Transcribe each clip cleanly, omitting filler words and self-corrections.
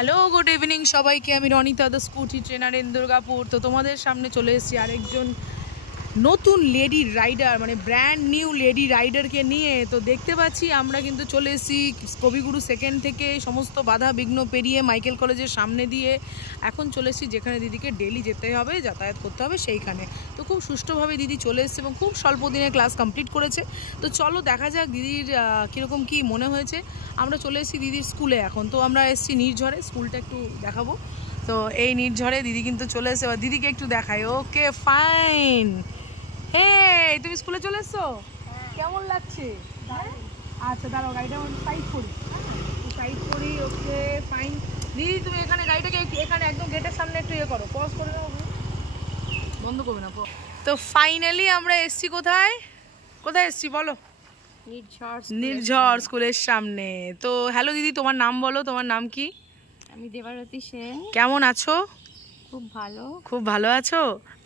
Hello good evening সবাইকে। আমি Ronita the scooty trainer in Durgapur. তো তোমাদের সামনে চলে এসেছি আরেকজন নতুন লেডি রাইডার, মানে ব্র্যান্ড নিউ লেডি রাইডারকে নিয়ে। তো দেখতে পাচ্ছি আমরা কিন্তু চলে এসেছি কবিগুরু সেকেন্ড থেকে সমস্ত বাধা বিঘ্ন পেরিয়ে মাইকেল কলেজের সামনে দিয়ে এখন চলে এসেছি যেখানে দিদিকে ডেলি যেতে হবে, যাতায়াত করতে হবে সেইখানে। তো খুব সুষ্ঠুভাবে দিদি চলে এসেছে এবং খুব স্বল্প দিনে ক্লাস কমপ্লিট করেছে। তো চলো দেখা যাক দিদির কীরকম কী মনে হয়েছে। আমরা চলে এসেছি দিদির স্কুলে এখন। তো আমরা এসেছি নির্ঝরে, স্কুলটা একটু দেখাবো। তো এই নির্ঝরে দিদি কিন্তু চলে এসেছে, এবার দিদিকে একটু দেখাই। Okay fine. এই তুমি স্কুলে চলে এসছো, কেমন লাগছে? আচ্ছা দাঁড়াও, গাড়িটা সাইড করি, সাইড করি। Okay fine. দিদি তুমি এখানে গাড়িটাকে এখানে একদম গেটের সামনে একটু ইয়ে করো, পজ করে দাও, বন্ধ করবে না। তো ফাইনালি আমরা এসছি কোথায়, কোথায় এসছি বলো? নির্ঝর স্কুলের সামনে। তো হ্যালো দিদি, তোমার নাম বলো, তোমার নাম কি? আমি দেবারতী সেন। কেমন আছো? খুব ভালো। খুব ভালো আছো?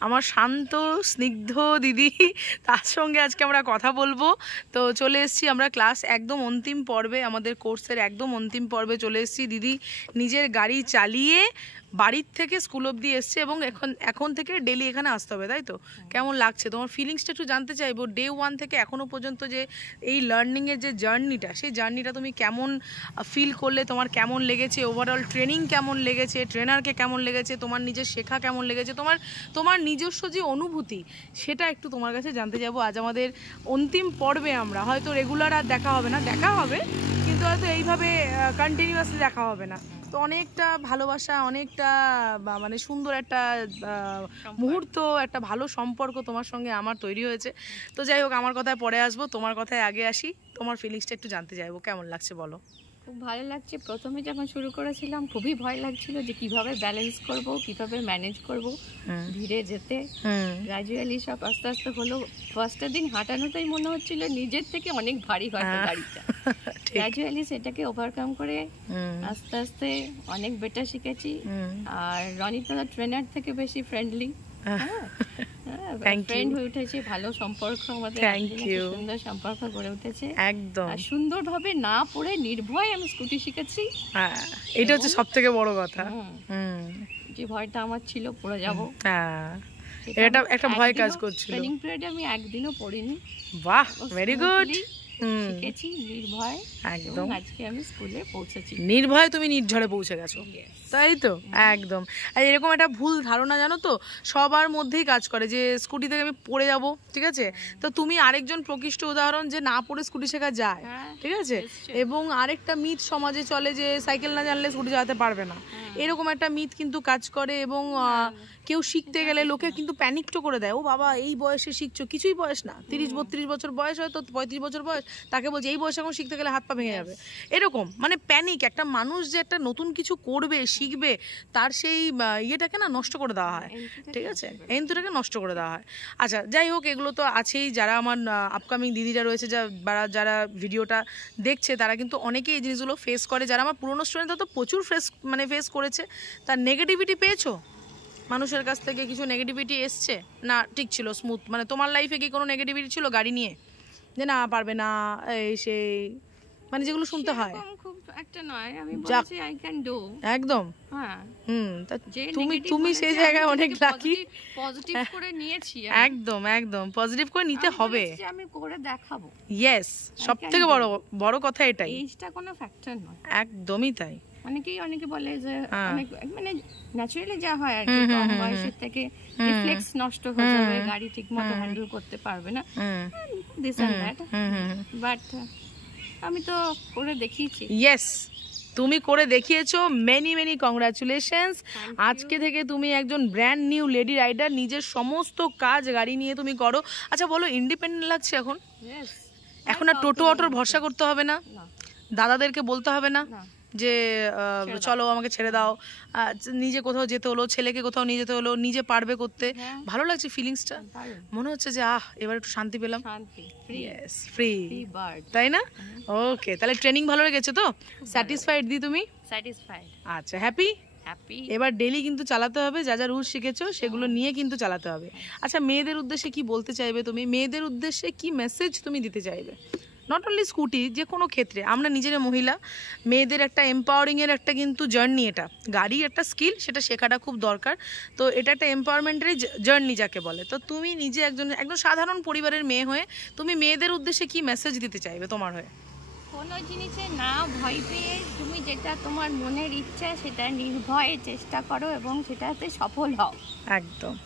আমার শান্ত স্নিগ্ধ দিদি, তার সঙ্গে আজকে আমরা কথা বলবো। তো চলে এসেছি আমরা ক্লাস একদম অন্তিম পর্বে, আমাদের কোর্সের একদম অন্তিম পর্বে চলে এসেছি। দিদি নিজের গাড়ি চালিয়ে বাড়ির থেকে স্কুল অবধি এসছে এবং এখন থেকে ডেলি এখানে আসতে হবে, তাই তো? কেমন লাগছে তোমার ফিলিংসটা একটু জানতে চাইবো। ডে 1 থেকে এখনও পর্যন্ত যে এই লার্নিংয়ের যে জার্নিটা, সেই জার্নিটা তুমি কেমন ফিল করলে, তোমার কেমন লেগেছে, ওভারঅল ট্রেনিং কেমন লেগেছে, ট্রেনারকে কেমন লেগেছে, তোমার নিজের শেখা কেমন লেগেছে, তোমার নিজস্ব যে অনুভূতি সেটা একটু তোমার কাছে জানতে যাবো। আজ আমাদের অন্তিম পর্বে আমরা হয়তো রেগুলার আর দেখা হবে না, দেখা হবে কিন্তু হয়তো এইভাবে কন্টিনিউয়াসলি দেখা হবে না। তো অনেকটা ভালোবাসা, অনেকটা মানে সুন্দর একটা মুহূর্ত, একটা ভালো সম্পর্ক তোমার সঙ্গে আমার তৈরি হয়েছে। তো যাই হোক, আমার কথায় পরে আসবো, তোমার কথায় আগে আসি। তোমার ফিলিংসটা একটু জানতে চাইবো, কেমন লাগছে বলো? খুব ভালো লাগছে। প্রথমে যখন শুরু করেছিলাম খুবই ভয় লাগছিল যে কিভাবে ব্যালেন্স করব, কিভাবে ম্যানেজ করব ধীরে যেতে। গ্র্যাজুয়ালি সব আস্তে আস্তে হলো। ফার্স্টের দিন হাঁটানোটাই মনে হচ্ছিল নিজের থেকে অনেক ভারী হয়তো গাড়িটা। গ্র্যাজুয়ালি সেটাকে ওভারকাম করে আস্তে আস্তে অনেক বেটার শিখেছি। আর রনিতা ট্রেনার থেকে বেশি ফ্রেন্ডলি, ফ্রেন্ড হয়ে উঠেছে, ভালো সম্পর্ক আমাদের, সুন্দর সম্পর্ক গড়ে উঠেছে একদম। আর সুন্দরভাবে না পড়ে নির্ভয় আমি স্কুটি শিখেছি, এটা হচ্ছে সবথেকে বড় কথা। যে ভয়টা আমার ছিল পড়ে যাব, এটা একটা ভয় কাজ করছিল। ট্রেনিং পিরিয়ডে আমি একদিনও পড়িনি। বাহ, ভেরি গুড। শিখেছি নির্ভয়, একদম। আজকে আমি স্কুলে পৌঁছেছি নির্ভয়, তুমি নির্ঝরে পৌঁছে গেছো, তাই তো? একদম। আর এরকম একটা ভুল ধারণা জানো তো সবার মধ্যেই কাজ করে যে স্কুটি থেকে আমি পড়ে যাব, ঠিক আছে? তো তুমি আরেকজন প্রকৃষ্ট উদাহরণ যে না পড়ে স্কুটি শেখা যায়, ঠিক আছে? এবং আরেকটা মিথ সমাজে চলে যে সাইকেল না জানলে স্কুটি চালাতে পারবে না, এরকম একটা মিথ কিন্তু কাজ করে। এবং কেউ শিখতে গেলে লোকে কিন্তু প্যানিকটো করে দেয়, ও বাবা এই বয়সে শিখছো, কিছুই বয়স না, 30-32 বছর বয়স, হয়তো 35 বছর বয়স, তাকে বলছে এই বয়সে এখন শিখতে গেলে হাত পা ভেঙে যাবে। এরকম মানে প্যানিক। একটা মানুষ যে একটা নতুন কিছু করবে, শিখবে, তার সেই ইয়েটাকে না নষ্ট করে দেওয়া হয়, ঠিক আছে? এনথুটাকে নষ্ট করে দেওয়া হয়। আচ্ছা যাই হোক, এগুলো তো আছেই। যারা আমার আপকামিং দিদিরা রয়েছে, যারা ভিডিওটা দেখছে, তারা কিন্তু অনেকেই এই জিনিসগুলো ফেস করে। যারা আমার পুরোনো স্টুডেন্টরা তো প্রচুর ফেস করেছে। তার নেগেটিভিটি পেয়েছো? মানুষের কাছ থেকে কিছু নেগেটিভিটি এসছে না? ঠিক ছিল, স্মুথ? মানে তোমার লাইফে কি কোনো নেগেটিভিটি ছিল গাড়ি নিয়ে, যে না পারবে না এই সেই, মানে যেগুলো শুনতে হয়? খুব একটা নয়, আমি বলছি আই ক্যান ডু, একদম। হ্যাঁ, তুমি সেই জায়গায় অনেক লাকি, পজিটিভ করে নিয়েছি। একদম একদম পজিটিভ করে নিতে হবে, আমি করে দেখাবো। ইয়েস, সবথেকে বড় কথা এটাই। এইটা কোনো ফ্যাক্টর নয়, একদমই তাই। অনেকে বলে যে অনেক মানে ন্যাচারালি যা হয় আর কি, কম বয়সের থেকে রিফ্লেক্স নষ্ট হয়ে যাবে, গাড়ি ঠিকমতো হ্যান্ডেল করতে পারবে না, দিস এন্ড দ্যাট। বাট আমি তো করে দেখিয়েছি। ইয়েস, তুমি করে দেখিয়েছো। Many congratulations. আজকে থেকে তুমি একজন ব্র্যান্ড নিউ লেডি রাইডার, নিজের সমস্ত কাজ গাড়ি নিয়ে তুমি করো। আচ্ছা বলো, ইন্ডিপেন্ডেন্ট লাগছে এখন? এখন আর টোটো অটোর ভরসা করতে হবে না, দাদাদেরকে বলতে হবে না যে চলো আমাকে ছেড়ে দাও, নিজে কোথাও যেতে হলো, ছেলেকে কোথাও নিয়ে যেতে হলো, নিজে পারবে করতে। ভালো লাগছে ফিলিংসটা, মনে হচ্ছে যে এবার একটু শান্তি পেলাম, ফ্রি, তাই না? ওকে, তাহলে ট্রেনিং ভালো লেগেছে তো? স্যাটিসফাইড দি তুমি? স্যাটিসফাইড। আচ্ছা, হ্যাপি? এবার ডেলি কিন্তু চালাতে হবে, যা যা রুলস শিখেছো সেগুলো নিয়ে কিন্তু চালাতে হবে। আচ্ছা, মেয়েদের উদ্দেশ্যে কি বলতে চাইবে তুমি? মেয়েদের উদ্দেশ্যে কি মেসেজ তুমি দিতে চাইবে? নট অনলি স্কুটি, যে কোনো ক্ষেত্রে আমরা নিজেরা মহিলা মেয়েদের একটা এম্পাওয়ারিংয়ের একটা কিন্তু জার্নি, এটা গাড়ি একটা স্কিল, সেটা শেখাটা খুব দরকার। তো এটা একটা এম্পাওয়ারমেন্টেরই জার্নি যাকে একজনকে বলে। তো তুমি নিজে একজন সাধারণ পরিবারের মেয়ে হয়ে তুমি মেয়েদের উদ্দেশ্যে কি মেসেজ দিতে চাইবে তোমার হয়ে? কোনো জিনিসে না ভয় পেয়ে তুমি যেটা তোমার মনের ইচ্ছা সেটা নির্ভয়ে চেষ্টা করো এবং সেটাতে সফল হও। একদম।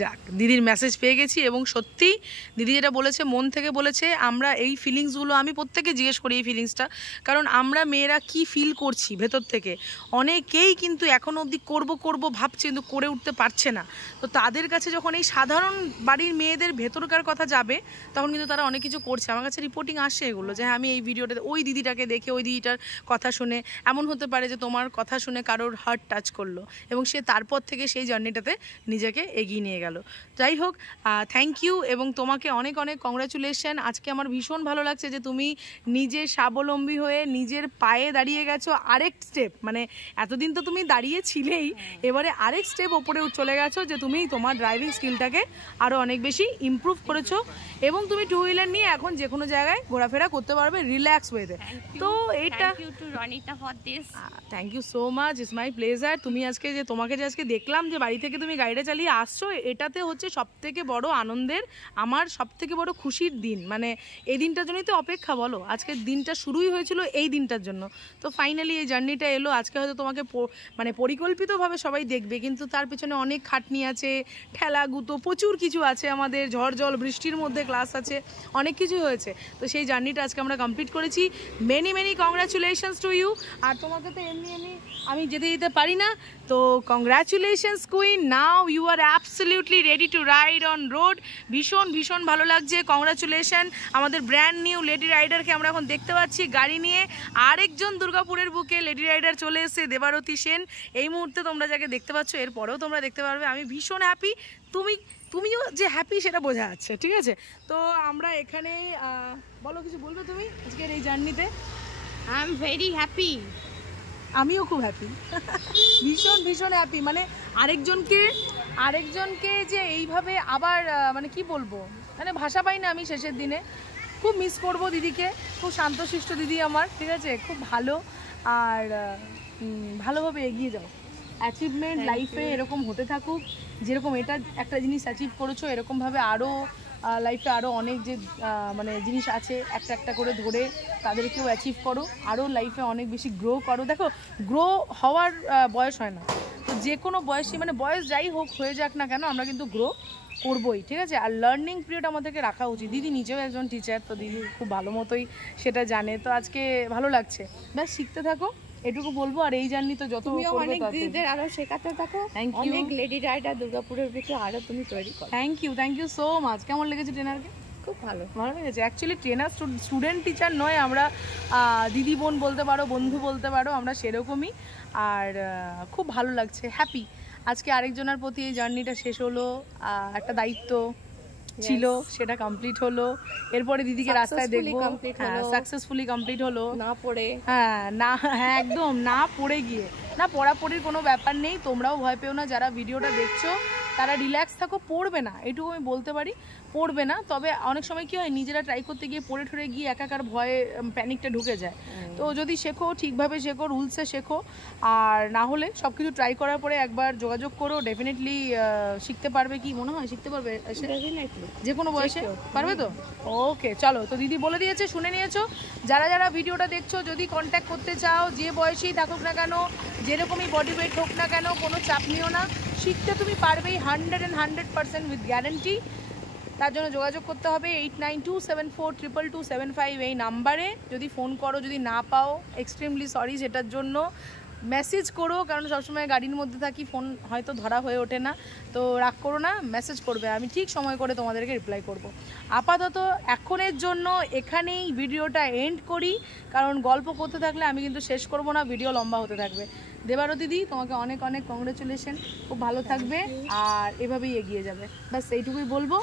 যাক, দিদির মেসেজ পেয়ে গেছি এবং সত্যি দিদি যেটা বলেছে মন থেকে বলেছে। আমরা এই ফিলিংসগুলো আমি প্রত্যেকে জিজ্ঞেস করি এই ফিলিংসটা, কারণ আমরা মেয়েরা কি ফিল করছি ভেতর থেকে অনেকেই কিন্তু এখনও অবধি করবো ভাবছে কিন্তু করে উঠতে পারছে না। তো তাদের কাছে যখন এই সাধারণ বাড়ির মেয়েদের ভেতরকার কথা যাবে তখন কিন্তু তারা অনেক কিছু করছে। আমার কাছে রিপোর্টিং আসে এগুলো যে হ্যাঁ আমি এই ভিডিওটাতে ওই দিদিটাকে দেখে ওই দিদিটার কথা শুনে এমন হতে পারে যে তোমার কথা শুনে কারোর হার্ট টাচ করলো এবং সে তারপর থেকে সেই জার্নিটাতে নিজেকে এগিয়ে নিয়ে গেল। যাই হোক, থ্যাংক ইউ এবং তোমাকে অনেক অনেক কংগ্রাচুলেশন। আজকে আমার ভীষণ ভালো লাগছে যে তুমি নিজে স্বাবলম্বী হয়ে নিজের পায়ে দাঁড়িয়ে গেছো আরেক স্টেপ, মানে এতদিন তো তুমি দাঁড়িয়ে ছিলেই, এবারে আরেক স্টেপ ওপরে চলে গেছো যে তুমি তোমার ড্রাইভিং স্কিলটাকে আরও অনেক বেশি ইমপ্রুভ করেছো এবং তুমি টু হুইলার নিয়ে এখন যে কোনো জায়গায় ঘোরাফেরা করতে পারবে রিল্যাক্স ওয়েতে। তো এইটা thank you so much, it's my pleasure. তুমি আজকে যে তোমাকে যে আজকে দেখলাম যে বাড়ি থেকে তুমি গাড়িটা চালিয়ে আসছো, এটাতে হচ্ছে সবথেকে বড় আনন্দের, আমার সবথেকে বড় খুশির দিন। মানে এই দিনটার জন্যই তো অপেক্ষা, বলো আজকের দিনটা শুরুই হয়েছিল এই দিনটার জন্য। তো ফাইনালি এই জার্নিটা এলো। আজকে হয়তো তোমাকে মানে পরিকল্পিতভাবে সবাই দেখবে, কিন্তু তার পেছনে অনেক খাটনি আছে, ঠেলা গুতো প্রচুর কিছু আছে, আমাদের ঝড় জল বৃষ্টির মধ্যে ক্লাস আছে, অনেক কিছু হয়েছে। তো সেই জার্নিটা আজকে আমরা কমপ্লিট করেছি। Many many congratulations to you. আর তোমাকে তো এমনি আমি যেতে দিতে পারি না, তো congratulations queen, now you are absolutely ready to ride on road. ভীষণ ভীষণ ভালো লাগছে, কংগ্রাচুলেশন। আমাদের ব্র্যান্ড নিউ লেডি রাইডারকে আমরা এখন দেখতে পাচ্ছি গাড়ি নিয়ে। আরেকজন দুর্গাপুরের বুকে লেডি রাইডার চলে এসেছে, দেবারতী সেন। এই মুহূর্তে তোমরা যাকে দেখতে পাচ্ছ এরপরেও তোমরা দেখতে পারবে। আমি ভীষণ হ্যাপি, তুমিও যে হ্যাপি সেটা বোঝা যাচ্ছে, ঠিক আছে? তো আমরা এখানে বলো, কিছু বলবে তুমি আজকের এই জার্নিতে? I am very happy. আমিও খুব হ্যাপি, ভীষণ ভীষণ হ্যাপি। মানে আরেকজনকে যে এইভাবে আবার মানে কি বলবো, মানে ভাষা পাই না আমি শেষের দিনে। খুব মিস করব দিদিকে, খুব শান্তশিষ্ট দিদি আমার, ঠিক আছে? খুব ভালো। আর ভালোভাবে এগিয়ে যাও, অ্যাচিভমেন্ট লাইফে এরকম হতে থাকুক। যেরকম এটা একটা জিনিস অ্যাচিভ করেছো, এরকমভাবে আরও লাইফে আরও অনেক যে মানে জিনিস আছে একটা একটা করে ধরে তাদেরকেও অ্যাচিভ করো, আরও লাইফে অনেক বেশি গ্রো করো। দেখো, গ্রো হওয়ার বয়স হয় না, তো যে কোনো বয়সী মানে বয়স যাই হোক হয়ে যাক না কেন আমরা কিন্তু গ্রো করবোই, ঠিক আছে? আর লার্নিং পিরিয়ড আমাদেরকে রাখা উচিত। দিদি নিজেও একজন টিচার, তো দিদি খুব ভালো মতোই সেটা জানে। তো আজকে ভালো লাগছে, ব্যাস শিখতে থাকো এটুকু বলবো। আর এই জার্নি তো যত অনেক দিদিদের আরো শেখাতে থাকো, অনেক লেডি রাইডার দুর্গাপুরের ভিতরে আরো তুমি তৈরি করো। Thank you so much. কেমন লেগেছে ট্রেনারকে? খুব ভালো লেগেছে। অ্যাকচুয়ালি ট্রেনার স্টুডেন্ট টিচার নয়, আমরা দিদি বোন বলতে পারো, বন্ধু বলতে পারো, আমরা সেরকমই। আর খুব ভালো লাগছে, হ্যাপি। আজকে আরেকজনের প্রতি এই জার্নিটা শেষ হলো, একটা দায়িত্ব ছিল সেটা কমপ্লিট হলো। এরপরে দিদিকে রাস্তায় দেখবো, সাকসেসফুলি কমপ্লিট হলো, না পড়ে। হ্যাঁ একদম না পড়ে গিয়ে। না, পড়াপড়ির কোনো ব্যাপার নেই, তোমরাও ভয় পেও না যারা ভিডিওটা দেখছো, তারা রিল্যাক্স থাকো, পড়বে না এটুকু আমি বলতে পারি, পড়বে না। তবে অনেক সময় কি হয়, নিজেরা ট্রাই করতে গিয়ে পড়ে ঠরে গিয়ে একাকার ভয়ে প্যানিকটা ঢুকে যায়। তো যদি শেখো ঠিকভাবে শেখো, রুলসে শেখো। আর না হলে সব কিছু ট্রাই করার পরে একবার যোগাযোগ করো, ডেফিনেটলি শিখতে পারবে। কি মনে হয় শিখতে পারবে? যে কোনো বয়সে পারবে তো? ওকে, চলো। তো দিদি বলে দিয়েছে, শুনে নিয়েছো। যারা যারা ভিডিওটা দেখছো, যদি কন্ট্যাক্ট করতে চাও, যে বয়সেই থাকুক না কেন, যেরকমই বডি ওয়েট হোক না কেন, কোনো চাপ নিও না, শিখতে তুমি পারবেই 100% উইথ গ্যারেন্টি। তার জন্য যোগাযোগ করতে হবে 8927422275 এই নাম্বারে। যদি ফোন করো, যদি না পাও, এক্সট্রিমলি সরি সেটার জন্য। মেসেজ করো, কারণ সবসময় গাড়ির মধ্যে থাকি, ফোন হয়তো ধরা হয়ে ওঠে না, তো রাগ করো না, মেসেজ করবে, আমি ঠিক সময় করে তোমাদেরকে রিপ্লাই করব। আপাতত এখনের জন্য এখানেই ভিডিওটা এন্ড করি, কারণ গল্প করতে থাকলে আমি কিন্তু শেষ করব না, ভিডিও লম্বা হতে থাকবে। দেবারতী দিদি, তোমাকে অনেক অনেক কংগ্রেচুলেশন, খুব ভালো থাকবে আর এভাবেই এগিয়ে যাবে, ব্যাস এইটুকুই বলবো।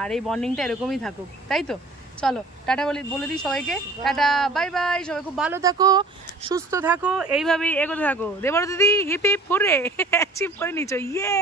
আর এই বন্ডিংটা এরকমই থাকুক, তাই তো? চলো টাটা বলে দিই সবাইকে, টাটা, বাই বাই। সবাই খুব ভালো থাকো, সুস্থ থাকো, এইভাবেই এগোতে থাকো। দেবারতী দিদি হিপ হিপ করে অ্যাচিভ করে নিচ্ছ, ইয়ে।